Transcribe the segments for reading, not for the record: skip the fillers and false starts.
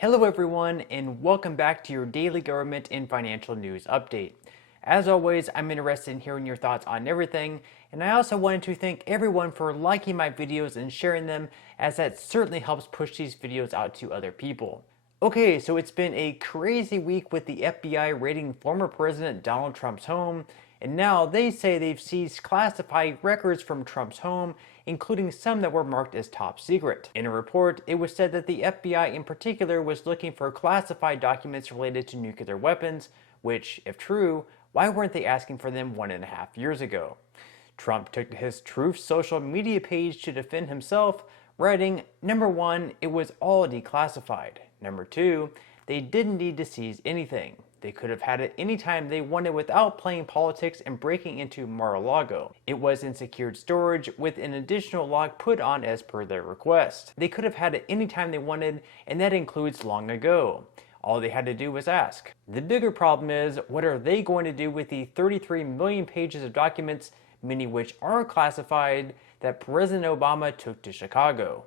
Hello everyone, and welcome back to your daily government and financial news update. As always, I'm interested in hearing your thoughts on everything, and I also wanted to thank everyone for liking my videos and sharing them, as that certainly helps push these videos out to other people. Okay, so it's been a crazy week with the FBI raiding former President Donald Trump's home, and now they say they've seized classified records from Trump's home, including some that were marked as top secret. In a report, it was said that the FBI in particular was looking for classified documents related to nuclear weapons, which, if true, why weren't they asking for them 1.5 years ago? Trump took to his Truth social media page to defend himself, writing, number 1, it was all declassified. Number 2, they didn't need to seize anything. They could have had it anytime they wanted without playing politics and breaking into Mar-a-Lago. It was in secured storage with an additional lock put on as per their request. They could have had it anytime they wanted, and that includes long ago. All they had to do was ask. The bigger problem is, what are they going to do with the 33 million pages of documents, many of which are classified, that President Obama took to Chicago?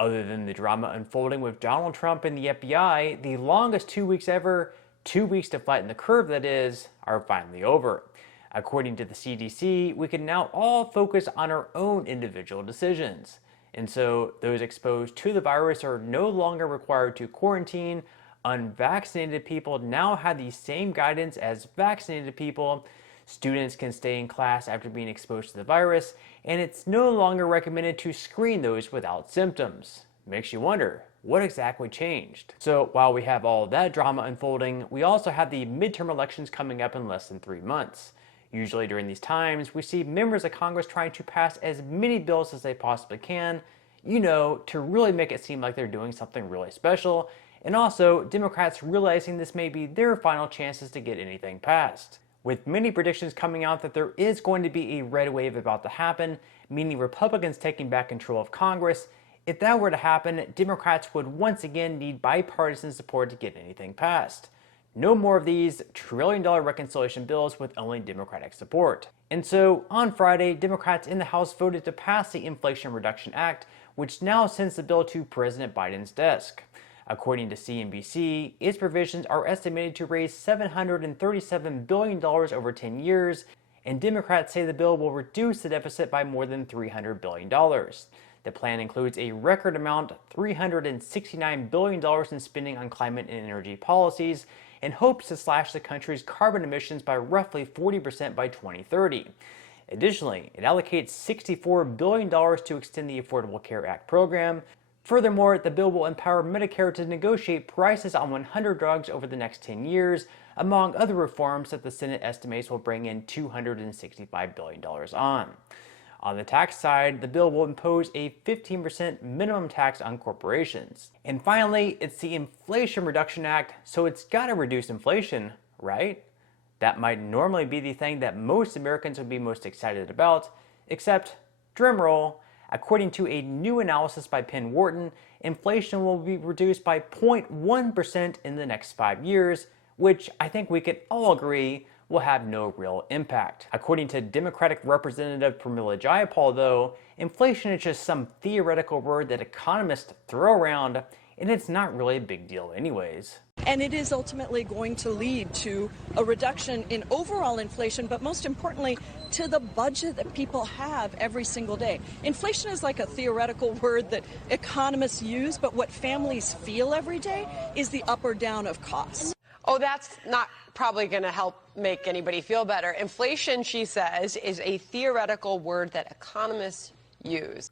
Other than the drama unfolding with Donald Trump and the FBI, the longest 2 weeks ever, 2 weeks to flatten the curve that is, are finally over. According to the CDC, we can now all focus on our own individual decisions. And so those exposed to the virus are no longer required to quarantine. Unvaccinated people now have the same guidance as vaccinated people. Students can stay in class after being exposed to the virus, and it's no longer recommended to screen those without symptoms. Makes you wonder, what exactly changed? So while we have all that drama unfolding, we also have the midterm elections coming up in less than 3 months. Usually during these times, we see members of Congress trying to pass as many bills as they possibly can, to really make it seem like they're doing something really special, and also Democrats realizing this may be their final chances to get anything passed. With many predictions coming out that there is going to be a red wave about to happen, meaning Republicans taking back control of Congress, if that were to happen, Democrats would once again need bipartisan support to get anything passed. No more of these trillion-dollar reconciliation bills with only Democratic support. And so, on Friday, Democrats in the House voted to pass the Inflation Reduction Act, which now sends the bill to President Biden's desk. According to CNBC, its provisions are estimated to raise $737 billion over 10 years, and Democrats say the bill will reduce the deficit by more than $300 billion. The plan includes a record amount, $369 billion in spending on climate and energy policies, and hopes to slash the country's carbon emissions by roughly 40% by 2030. Additionally, it allocates $64 billion to extend the Affordable Care Act program. Furthermore, the bill will empower Medicare to negotiate prices on 100 drugs over the next 10 years, among other reforms that the Senate estimates will bring in $265 billion on. On the tax side, the bill will impose a 15% minimum tax on corporations. And finally, it's the Inflation Reduction Act, so it's got to reduce inflation, right? That might normally be the thing that most Americans would be most excited about, except, drumroll, according to a new analysis by Penn Wharton, inflation will be reduced by 0.1% in the next 5 years, which I think we can all agree will have no real impact. According to Democratic Representative Pramila Jayapal, though, inflation is just some theoretical word that economists throw around, and it's not really a big deal anyways. And it is ultimately going to lead to a reduction in overall inflation, but most importantly, to the budget that people have every single day. Inflation is like a theoretical word that economists use, but what families feel every day is the up or down of costs. Oh, that's not probably going to help make anybody feel better. Inflation, she says, is a theoretical word that economists use.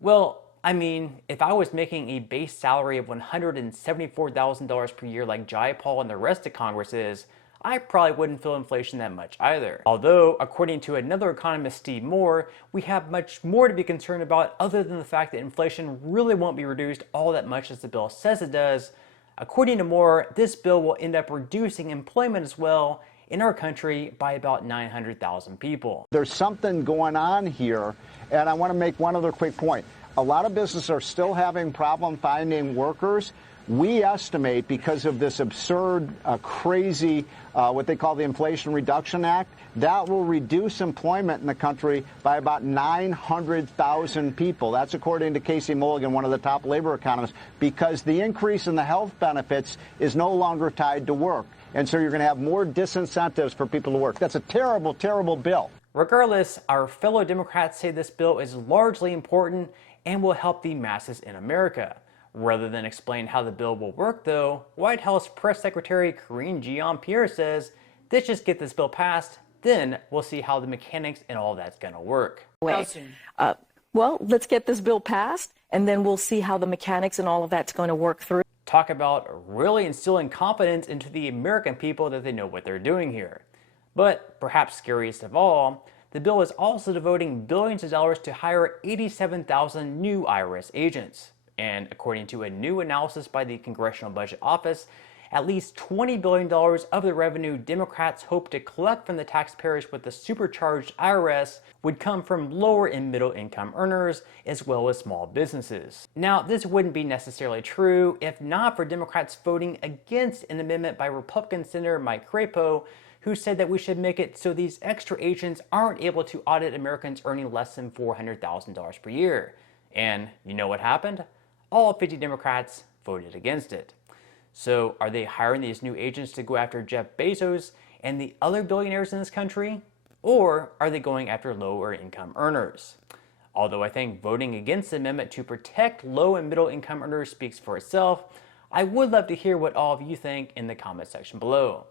Well, I mean, if I was making a base salary of $174,000 per year like Jayapal and the rest of Congress is, I probably wouldn't feel inflation that much either. Although, according to another economist, Steve Moore, we have much more to be concerned about other than the fact that inflation really won't be reduced all that much as the bill says it does. According to Moore, this bill will end up reducing employment as well in our country by about 900,000 people. There's something going on here, and I want to make one other quick point. A lot of businesses are still having problem finding workers. We estimate, because of this absurd, crazy, what they call the Inflation Reduction Act, that will reduce employment in the country by about 900,000 people. That's according to Casey Mulligan, one of the top labor economists, because the increase in the health benefits is no longer tied to work. And so you're going to have more disincentives for people to work. That's a terrible, terrible bill. Regardless, our fellow Democrats say this bill is largely important and will help the masses in America. Rather than explain how the bill will work, though, White House Press Secretary Karine Jean-Pierre says, let's just get this bill passed, then we'll see how the mechanics and all that's going to work. How soon? Well, let's get this bill passed, and then we'll see how the mechanics and all of that's going to work through. Talk about really instilling confidence into the American people that they know what they're doing here. But perhaps scariest of all, the bill is also devoting billions of dollars to hire 87,000 new IRS agents. And according to a new analysis by the Congressional Budget Office, at least $20 billion of the revenue Democrats hope to collect from the taxpayers with the supercharged IRS would come from lower and middle income earners as well as small businesses. Now, this wouldn't be necessarily true if not for Democrats voting against an amendment by Republican Senator Mike Crapo, who said that we should make it so these extra agents aren't able to audit Americans earning less than $400,000 per year. And you know what happened? All 50 Democrats voted against it. So are they hiring these new agents to go after Jeff Bezos and the other billionaires in this country? Or are they going after lower income earners? Although I think voting against the amendment to protect low and middle income earners speaks for itself, I would love to hear what all of you think in the comment section below.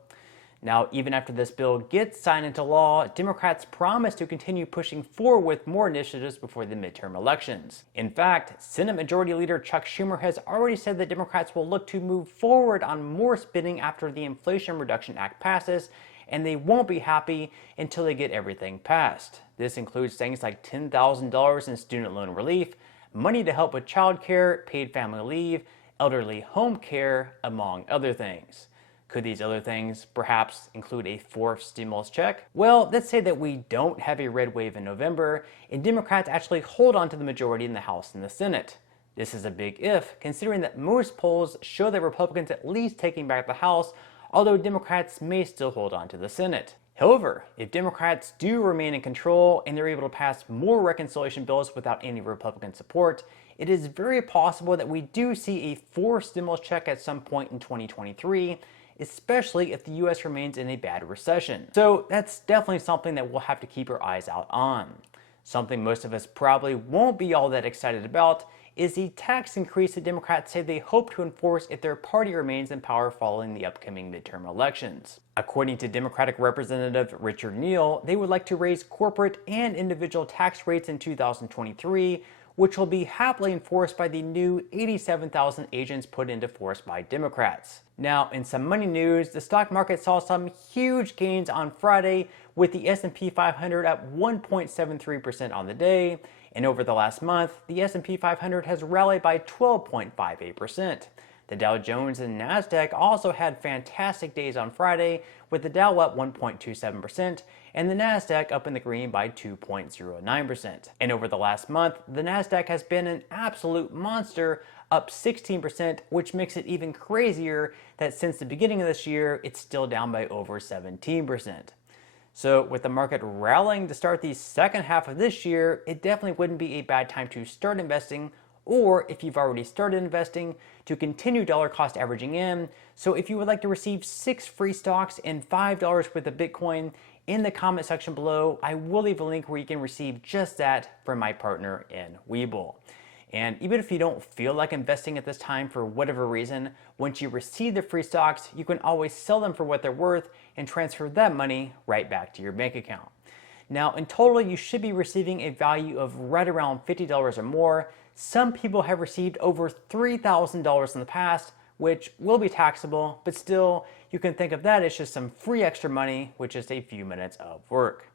Now, even after this bill gets signed into law, Democrats promise to continue pushing forward with more initiatives before the midterm elections. In fact, Senate Majority Leader Chuck Schumer has already said that Democrats will look to move forward on more spending after the Inflation Reduction Act passes, and they won't be happy until they get everything passed. This includes things like $10,000 in student loan relief, money to help with childcare, paid family leave, elderly home care, among other things. Could these other things perhaps include a fourth stimulus check? Well, let's say that we don't have a red wave in November and Democrats actually hold on to the majority in the House and the Senate. This is a big if, considering that most polls show that Republicans at least taking back the House, although Democrats may still hold on to the Senate. However, if Democrats do remain in control and they're able to pass more reconciliation bills without any Republican support, it is very possible that we do see a fourth stimulus check at some point in 2023, especially if the US remains in a bad recession. So that's definitely something that we'll have to keep our eyes out on. Something most of us probably won't be all that excited about is the tax increase that Democrats say they hope to enforce if their party remains in power following the upcoming midterm elections. According to Democratic Representative Richard Neal, they would like to raise corporate and individual tax rates in 2023, which will be happily enforced by the new 87,000 agents put into force by Democrats. Now, in some money news, the stock market saw some huge gains on Friday, with the S&P 500 up 1.73% on the day, and over the last month, the S&P 500 has rallied by 12.58%. The Dow Jones and Nasdaq also had fantastic days on Friday, with the Dow up 1.27% and the Nasdaq up in the green by 2.09%. And over the last month, the Nasdaq has been an absolute monster, up 16%, which makes it even crazier that since the beginning of this year, it's still down by over 17%. So with the market rallying to start the second half of this year, it definitely wouldn't be a bad time to start investing, or if you've already started investing, to continue dollar cost averaging in. So if you would like to receive 6 free stocks and $5 worth of Bitcoin, in the comment section below, I will leave a link where you can receive just that from my partner in Webull. And even if you don't feel like investing at this time for whatever reason, once you receive the free stocks, you can always sell them for what they're worth and transfer that money right back to your bank account. Now, in total, you should be receiving a value of right around $50 or more. Some people have received over $3,000 in the past, which will be taxable, but still, you can think of that as just some free extra money with just a few minutes of work.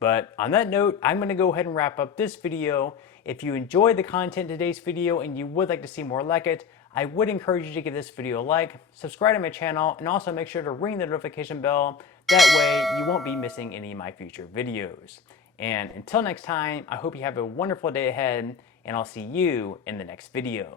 But on that note, I'm going to go ahead and wrap up this video. If you enjoyed the content in today's video and you would like to see more like it, I would encourage you to give this video a like, subscribe to my channel, and also make sure to ring the notification bell. That way you won't be missing any of my future videos. And until next time, I hope you have a wonderful day ahead, and I'll see you in the next video.